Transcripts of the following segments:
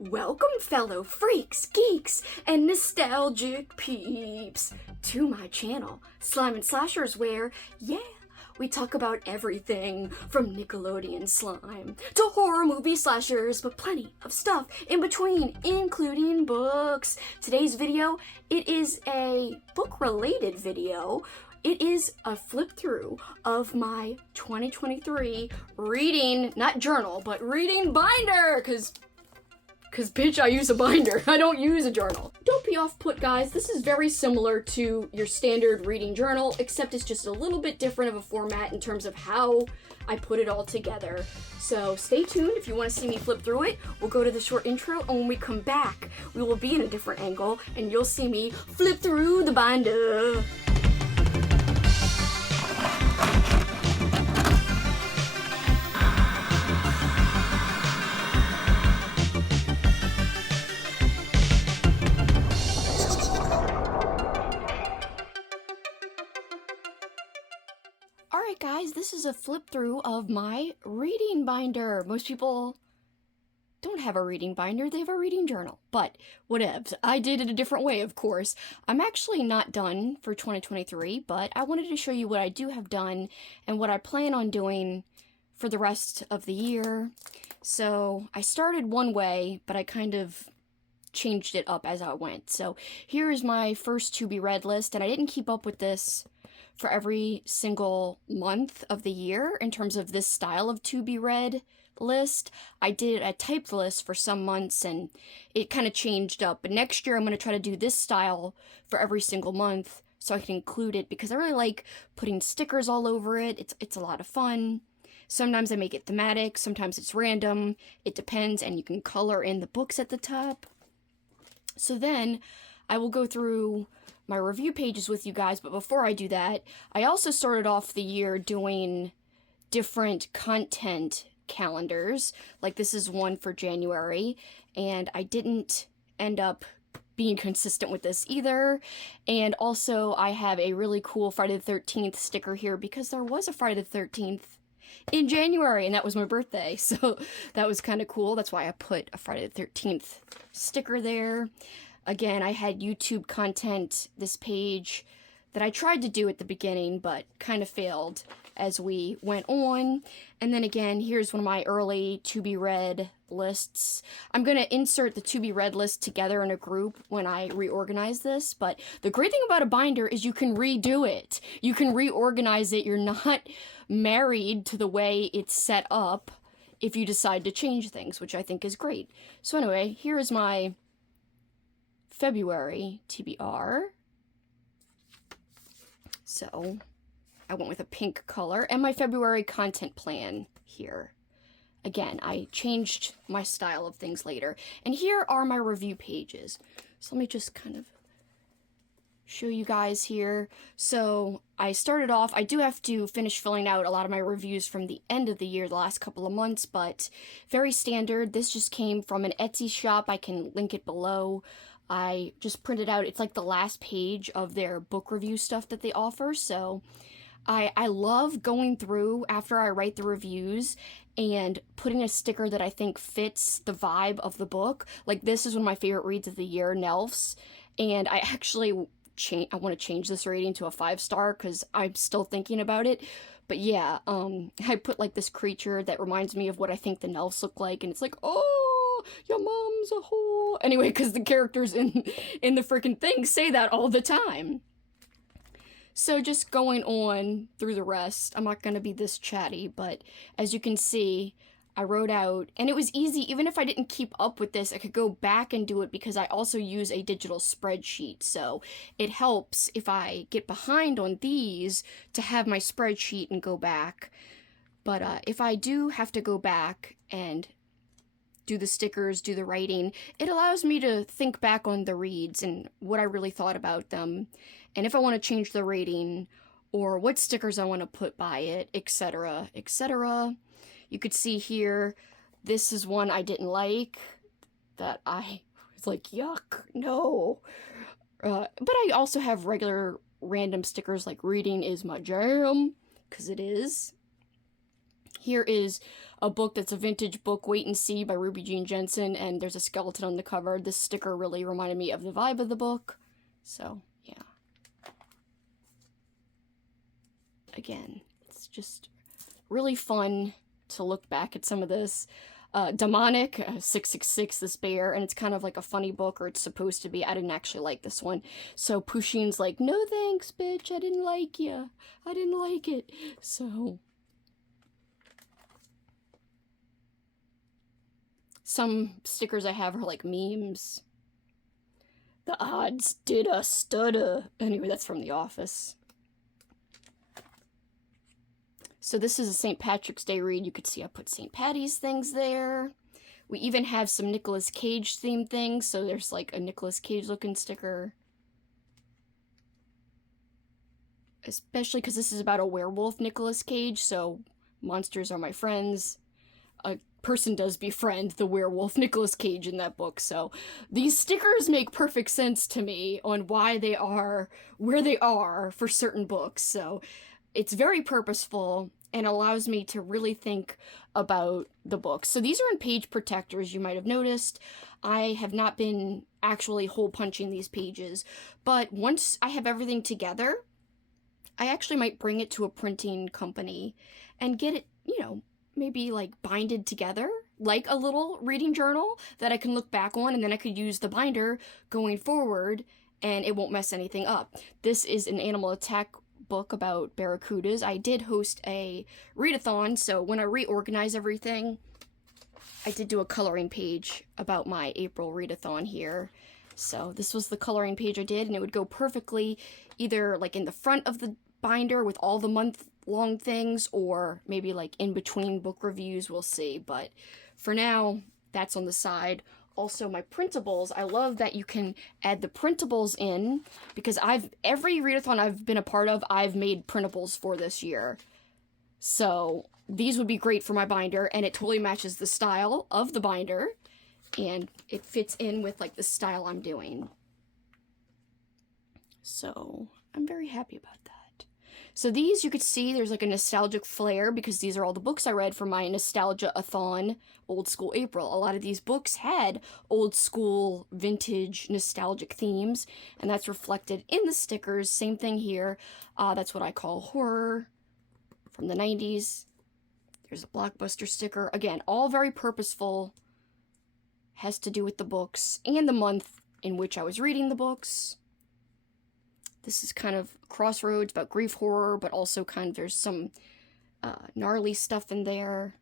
Welcome, fellow freaks, geeks, and nostalgic peeps, to my channel, Slime and Slashers, where, yeah, we talk about everything from Nickelodeon slime to horror movie slashers, but plenty of stuff in between, including books. Today's video, it is a book-related video. It is a flip through of my 2023 reading, not journal, but reading binder, Cause bitch, I use a binder. I don't use a journal. Don't be off-put, guys. This is very similar to your standard reading journal, except it's just a little bit different of a format in terms of how I put it all together. So stay tuned if you want to see me flip through it. We'll go to the short intro, and when we come back, we will be in a different angle, and you'll see me flip through the binder. Alright guys, this is a flip through of my reading binder. Most people don't have a reading binder, they have a reading journal. But whatevs, I did it a different way, of course. I'm actually not done for 2023, but I wanted to show you what I do have done and what I plan on doing for the rest of the year. So I started one way, but I kind of changed it up as I went. So here is my first to be read list, and I didn't keep up with this for every single month of the year in terms of this style of to be read list. I did a typed list for some months and it kind of changed up. But next year I'm going to try to do this style for every single month so I can include it because I really like putting stickers all over it. It's a lot of fun. Sometimes I make it thematic, sometimes it's random. It depends, and you can color in the books at the top. So then I will go through my review pages with you guys, but before I do that, I also started off the year doing different content calendars. Like this is one for January, and I didn't end up being consistent with this either. And also I have a really cool Friday the 13th sticker here because there was a Friday the 13th in January, and that was my birthday, so that was kind of cool. That's why I put a Friday the 13th sticker there. Again, I had YouTube content, this page, that I tried to do at the beginning, but kind of failed as we went on. And then again, here's one of my early to-be-read lists. I'm going to insert the to-be-read list together in a group when I reorganize this, but the great thing about a binder is you can redo it. You can reorganize it. You're not married to the way it's set up if you decide to change things, which I think is great. So anyway, here is my February TBR. So I went with a pink color, and my February content plan here. Again, I changed my style of things later. And here are my review pages. So let me just kind of show you guys here. So I started off, I do have to finish filling out a lot of my reviews from the end of the year, the last couple of months, but very standard. This just came from an Etsy shop. I can link it below. I just printed out, it's like the last page of their book review stuff that they offer, so I love going through after I write the reviews and putting a sticker that I think fits the vibe of the book. Like this is one of my favorite reads of the year, Nelfs, and I actually I want to change this rating to a 5-star because I'm still thinking about it. But yeah, I put like this creature that reminds me of what I think the Nelfs look like, and it's like, oh, your mom's a whore. Anyway, because the characters in the freaking thing say that all the time. So just going on through the rest, I'm not going to be this chatty, but as you can see, I wrote out, and it was easy. Even if I didn't keep up with this, I could go back and do it because I also use a digital spreadsheet. So it helps if I get behind on these to have my spreadsheet and go back. But if I do have to go back and do the stickers, do the writing, it allows me to think back on the reads and what I really thought about them, and if I want to change the rating or what stickers I want to put by it, etc., etc. You could see here, this is one I didn't like, that I was like, yuck, no. But I also have regular random stickers like reading is my jam, because it is. Here is a book that's a vintage book, Wait and See by Ruby Jean Jensen, and there's a skeleton on the cover. This sticker really reminded me of the vibe of the book. So, yeah. Again, it's just really fun to look back at some of this. Demonic, 666, this bear, and it's kind of like a funny book, or it's supposed to be. I didn't actually like this one. So Pushin's like, no thanks, bitch, I didn't like ya. I didn't like it. So some stickers I have are like memes. The odds did a stutter. Anyway, that's from The Office. So this is a St. Patrick's Day read. You could see I put St. Patty's things there. We even have some Nicolas Cage themed things. So there's like a Nicolas Cage looking sticker. Especially because this is about a werewolf Nicolas Cage. So monsters are my friends. A person does befriend the werewolf Nicolas Cage in that book. So these stickers make perfect sense to me on why they are where they are for certain books. So it's very purposeful and allows me to really think about the book. So these are in page protectors, you might have noticed. I have not been actually hole punching these pages, but once I have everything together, I actually might bring it to a printing company and get it, you know, maybe like binded together, like a little reading journal that I can look back on, and then I could use the binder going forward and it won't mess anything up. This is an animal attack book about barracudas. I did host a readathon, so when I reorganize everything, I did do a coloring page about my April readathon here. So this was the coloring page I did, and it would go perfectly either like in the front of the binder with all the month-long things, or maybe like in between book reviews, we'll see. But for now, that's on the side. Also, my printables, I love that you can add the printables in, because every readathon I've been a part of, I've made printables for this year. So these would be great for my binder, and it totally matches the style of the binder, and it fits in with like the style I'm doing. So I'm very happy about that. So these, you could see there's like a nostalgic flair, because these are all the books I read for my Nostalgia-a-thon Old School April. A lot of these books had old school, vintage, nostalgic themes, and that's reflected in the stickers. Same thing here. That's what I call horror from the 90s. There's a Blockbuster sticker. Again, all very purposeful. Has to do with the books and the month in which I was reading the books. This is kind of crossroads about grief horror, but also kind of there's some gnarly stuff in there.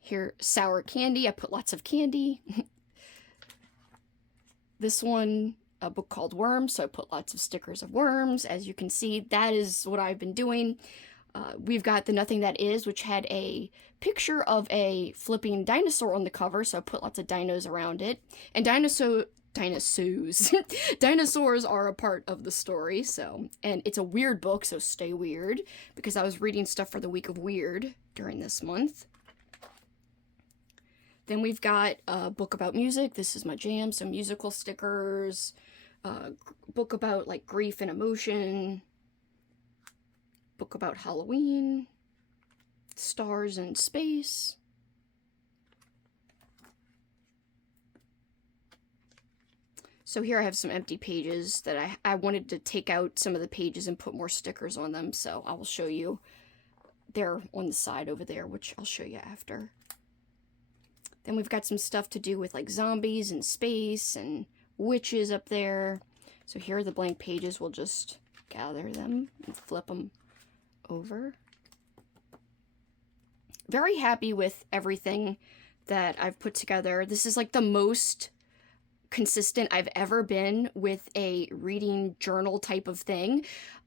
Here, sour candy. I put lots of candy. This one, a book called Worms, so I put lots of stickers of worms. As you can see, that is what I've been doing. We've got The Nothing That Is, which had a picture of a flipping dinosaur on the cover, so I put lots of dinos around it. And dinosaurs are a part of the story, so, and it's a weird book, so stay weird, because I was reading stuff for the week of weird during this month. Then we've got a book about music. This is my jam, some musical stickers, book about like grief and emotion, book about Halloween, stars and space. So here I have some empty pages that I wanted to take out some of the pages and put more stickers on them, so I will show you. They're on the side over there, which I'll show you after. Then we've got some stuff to do with like zombies and space and witches up there. So here are the blank pages. We'll just gather them and flip them over. Very happy with everything that I've put together. This is like the most consistent I've ever been with a reading journal type of thing.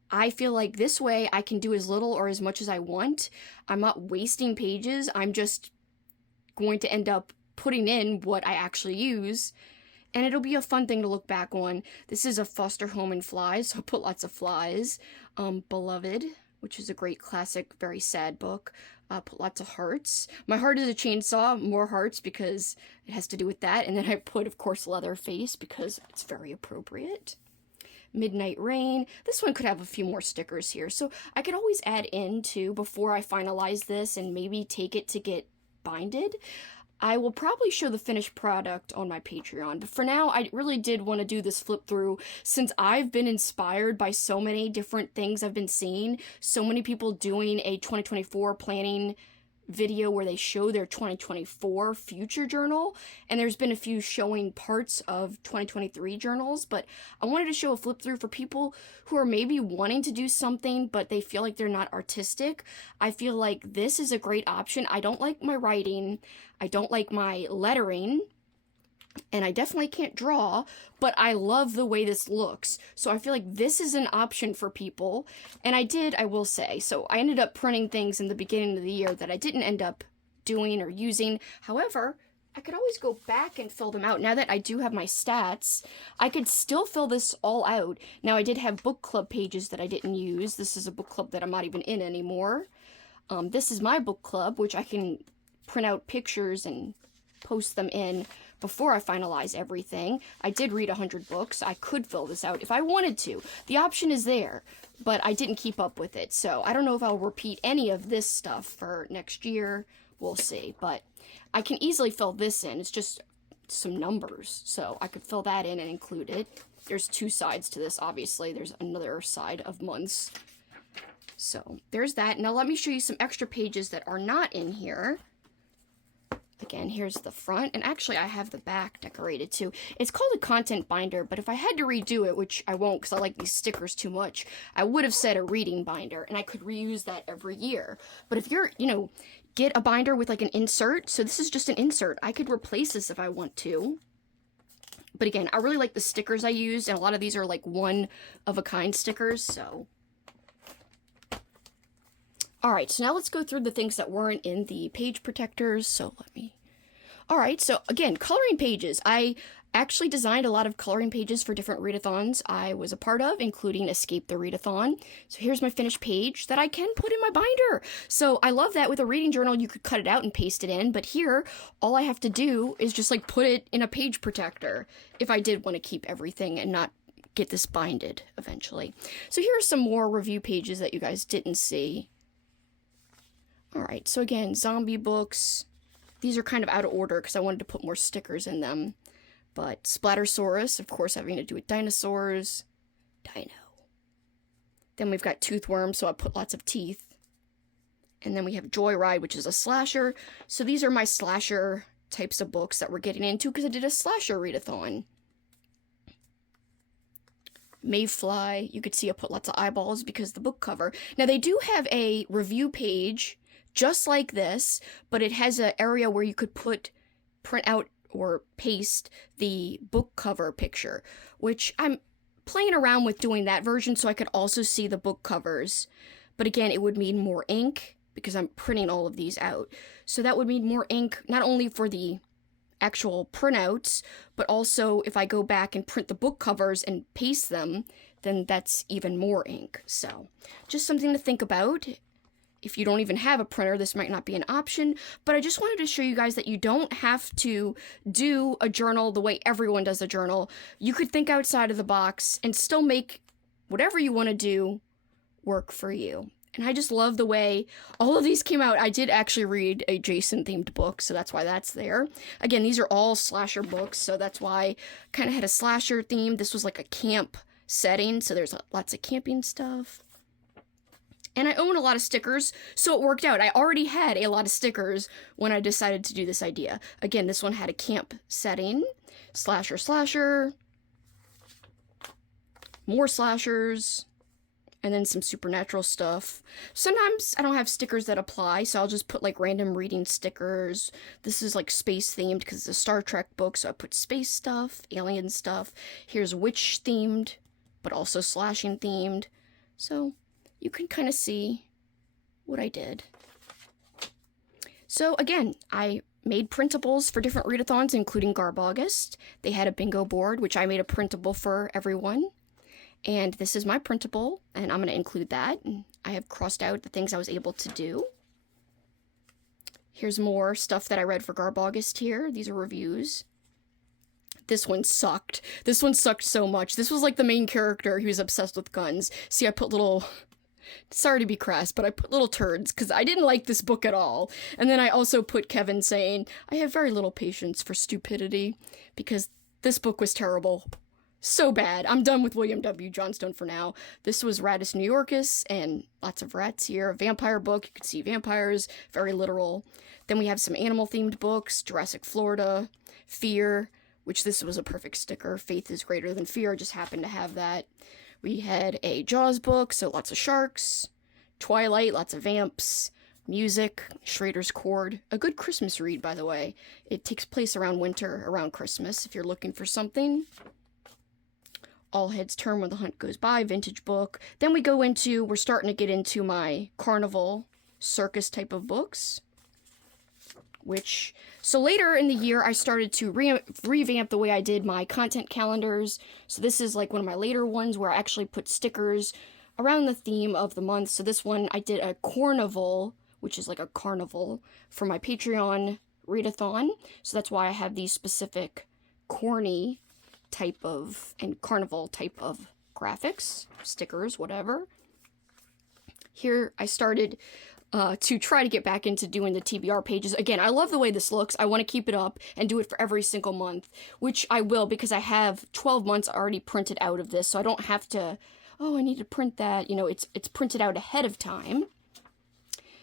I feel like this way I can do as little or as much as I want. I'm not wasting pages. I'm just going to end up putting in what I actually use, and it'll be a fun thing to look back on. This is a foster home and flies, so I put lots of flies. Beloved, which is a great classic, very sad book. Put lots of hearts. My heart is a chainsaw, more hearts because it has to do with that. And then I put, of course, Leatherface because it's very appropriate. Midnight Rain. This one could have a few more stickers here. So I could always add in too before I finalize this and maybe take it to get binded. I will probably show the finished product on my Patreon, but for now, I really did want to do this flip through since I've been inspired by so many different things I've been seeing, so many people doing a 2024 planning video where they show their 2024 future journal, and there's been a few showing parts of 2023 journals, but I wanted to show a flip through for people who are maybe wanting to do something but they feel like they're not artistic. I feel like this is a great option. I don't like my writing, I don't like my lettering, and I definitely can't draw, but I love the way this looks. So I feel like this is an option for people. And I will say, so I ended up printing things in the beginning of the year that I didn't end up doing or using. However, I could always go back and fill them out. Now that I do have my stats, I could still fill this all out. Now I did have book club pages that I didn't use. This is a book club that I'm not even in anymore. This is my book club, which I can print out pictures and post them in before I finalize everything. I did read 100 books. I could fill this out if I wanted to. The option is there, but I didn't keep up with it. So I don't know if I'll repeat any of this stuff for next year. We'll see. But I can easily fill this in. It's just some numbers. So I could fill that in and include it. There's two sides to this, obviously. There's another side of months. So there's that. Now let me show you some extra pages that are not in here. Again, here's the front, and actually I have the back decorated too. It's called a content binder, but if I had to redo it, which I won't because I like these stickers too much, I would have said a reading binder, and I could reuse that every year. But if you're, get a binder with like an insert, so this is just an insert. I could replace this if I want to. But again, I really like the stickers I used, and a lot of these are like one-of-a-kind stickers, so... Alright, so now let's go through the things that weren't in the page protectors. So Alright, so again, coloring pages. I actually designed a lot of coloring pages for different readathons I was a part of, including Escape the Readathon. So here's my finished page that I can put in my binder. So I love that with a reading journal, you could cut it out and paste it in, but here, all I have to do is just like put it in a page protector if I did want to keep everything and not get this binded eventually. So here are some more review pages that you guys didn't see. Alright, so again, zombie books. These are kind of out of order because I wanted to put more stickers in them. But Splattersaurus, of course, having to do with dinosaurs. Dino. Then we've got Toothworm, so I put lots of teeth. And then we have Joyride, which is a slasher. So these are my slasher types of books that we're getting into because I did a slasher readathon. Mayfly, you could see I put lots of eyeballs because the book cover. Now they do have a review page just like this, but it has an area where you could print out or paste the book cover picture, which I'm playing around with doing that version so I could also see the book covers. But again, it would mean more ink because I'm printing all of these out. So that would mean more ink, not only for the actual printouts, but also if I go back and print the book covers and paste them, then that's even more ink. So just something to think about. If you don't even have a printer, this might not be an option, but I just wanted to show you guys that you don't have to do a journal the way everyone does a journal. You could think outside of the box and still make whatever you want to do work for you. And I just love the way all of these came out. I did actually read a Jason-themed book, so that's why that's there. Again, these are all slasher books, so that's why I kind of had a slasher theme. This was like a camp setting, so there's lots of camping stuff. And I own a lot of stickers, so it worked out. I already had a lot of stickers when I decided to do this idea. Again, this one had a camp setting, slasher, more slashers, and then some supernatural stuff. Sometimes I don't have stickers that apply, so I'll just put like random reading stickers. This is like space themed because it's a Star Trek book, so I put space stuff, alien stuff. Here's witch themed, but also slashing themed. So you can kind of see what I did. So again, I made printables for different readathons, including Garb August. They had a bingo board, which I made a printable for everyone. And this is my printable, and I'm going to include that. And I have crossed out the things I was able to do. Here's more stuff that I read for Garb August here. These are reviews. This one sucked. This one sucked so much. This was like the main character. He was obsessed with guns. See, I put little... Sorry to be crass, but I put little turds because I didn't like this book at all. And then I also put Kevin saying, I have very little patience for stupidity because this book was terrible. So bad. I'm done with William W. Johnstone for now. This was Rattus New Yorkus and lots of rats here. A vampire book. You can see vampires. Very literal. Then we have some animal-themed books. Jurassic Florida. Fear, which this was a perfect sticker. Faith is greater than fear. I just happened to have that. We had a Jaws book, so lots of sharks. Twilight, lots of vamps. Music, Schrader's Chord. A good Christmas read, by the way. It takes place around winter, around Christmas, if you're looking for something. All Heads Turn When the Hunt Goes By, vintage book. Then we're starting to get into my carnival circus type of books. So later in the year, I started to revamp the way I did my content calendars. So this is like one of my later ones where I actually put stickers around the theme of the month. So this one, I did a carnival, which is like a carnival, for my Patreon readathon. So that's why I have these specific corny type of, and carnival type of graphics, stickers, whatever. Here I started to try to get back into doing the TBR pages. Again, I love the way this looks. I want to keep it up and do it for every single month, which I will because I have 12 months already printed out of this, so I don't have to, oh, I need to print that. You know, it's printed out ahead of time.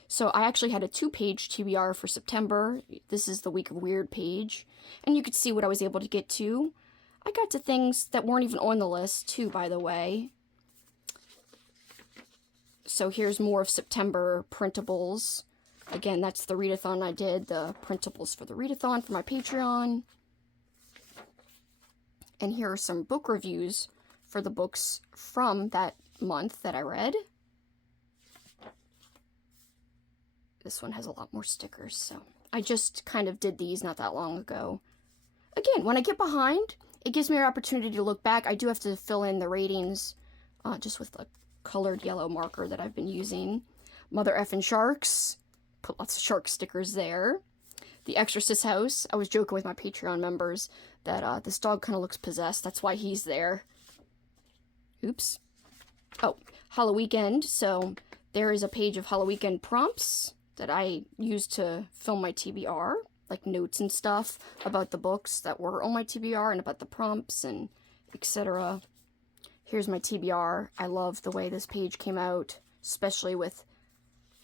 So I actually had a 2-page TBR for September. This is the Week of Weird page. And you could see what I was able to get to. I got to things that weren't even on the list, too, by the way. So here's more of September printables. Again, that's the readathon I did, the printables for the readathon for my Patreon. And here are some book reviews for the books from that month that I read. This one has a lot more stickers, so I just kind of did these not that long ago. Again, when I get behind, it gives me an opportunity to look back. I do have to fill in the ratings just with the colored yellow marker that I've been using. Mother Effin' Sharks. Put lots of shark stickers there. The Exorcist House. I was joking with my Patreon members that this dog kind of looks possessed. That's why he's there. Oops. Oh, Halloweekend. So there is a page of Halloweekend prompts that I used to film my TBR. Like notes and stuff about the books that were on my TBR and about the prompts and etc. Here's my TBR. I love the way this page came out, especially with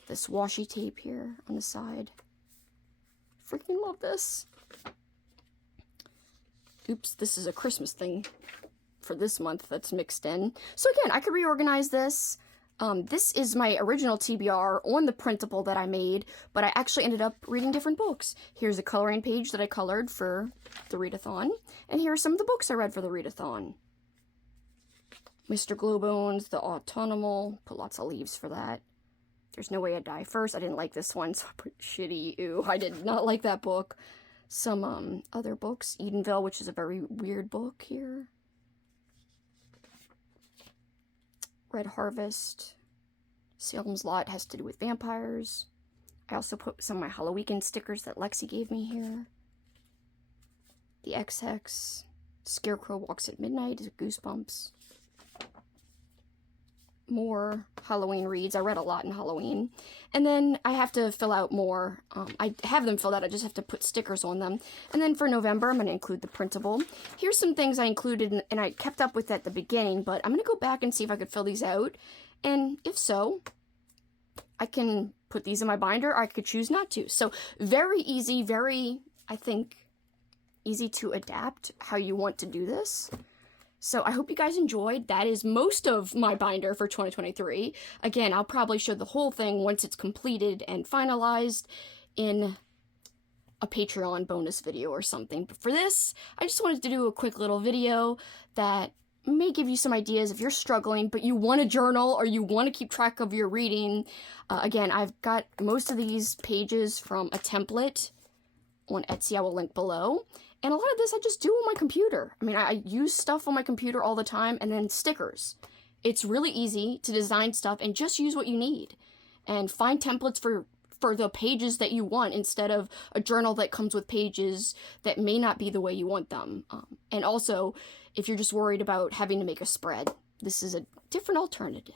this washi tape here on the side. Freaking love this. Oops, this is a Christmas thing for this month that's mixed in. So again, I could reorganize this. This is my original TBR on the printable that I made, but I actually ended up reading different books. Here's a coloring page that I colored for the readathon, and here are some of the books I read for the readathon. Mr. Glowbones, The Autonomal, put lots of leaves for that. There's No Way I Die First. I didn't like this one, so I put shitty. Ew, I did not like that book. Some other books. Edenville, which is a very weird book here. Red Harvest. Salem's Lot has to do with vampires. I also put some of my Halloween stickers that Lexi gave me here. The X-Hex. Scarecrow Walks at Midnight is Goosebumps. More Halloween reads. I read a lot in Halloween. And then I have to fill out more. I have them filled out. I just have to put stickers on them. And then for November, I'm going to include the printable. Here's some things I included, and I kept up with at the beginning, but I'm going to go back and see if I could fill these out. And if so, I can put these in my binder, or I could choose not to. So very easy, very, I think, easy to adapt how you want to do this. So I hope you guys enjoyed. That is most of my binder for 2023. Again, I'll probably show the whole thing once it's completed and finalized in a Patreon bonus video or something. But for this, I just wanted to do a quick little video that may give you some ideas if you're struggling, but you want to journal or you want to keep track of your reading. Again, I've got most of these pages from a template on Etsy. I will link below. And a lot of this I just do on my computer. I mean, I use stuff on my computer all the time, and then stickers. It's really easy to design stuff and just use what you need. And find templates for the pages that you want instead of a journal that comes with pages that may not be the way you want them. And also, if you're just worried about having to make a spread, this is a different alternative.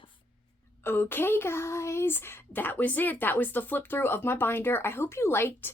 Okay, guys, that was it. That was the flip through of my binder. I hope you liked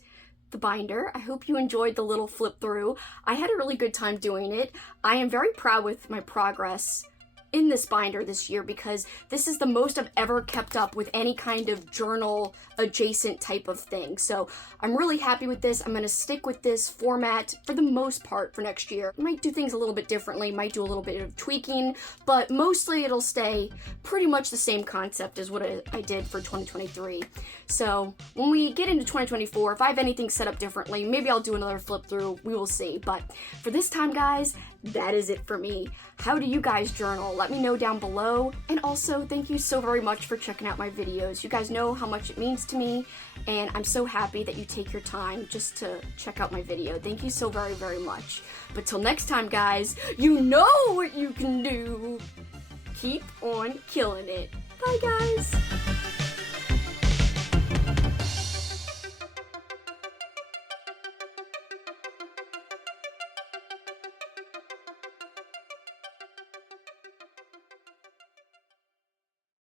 the binder. I hope you enjoyed the little flip through. I had a really good time doing it. I am very proud with my progress in this binder this year because this is the most I've ever kept up with any kind of journal adjacent type of thing. So I'm really happy with this. I'm going to stick with this format for the most part for next year. I might do things a little bit differently, might do a little bit of tweaking, but mostly it'll stay pretty much the same concept as what I did for 2023. So when we get into 2024, if I have anything set up differently, maybe I'll do another flip through. We will see. But for this time, guys, that is it for me. How do you guys journal? Let me know down below. And also, thank you so very much for checking out my videos. You guys know how much it means to me, and I'm so happy that you take your time just to check out my video. Thank you so very, very much. But till next time, guys, you know what you can do. Keep on killing it. Bye, guys.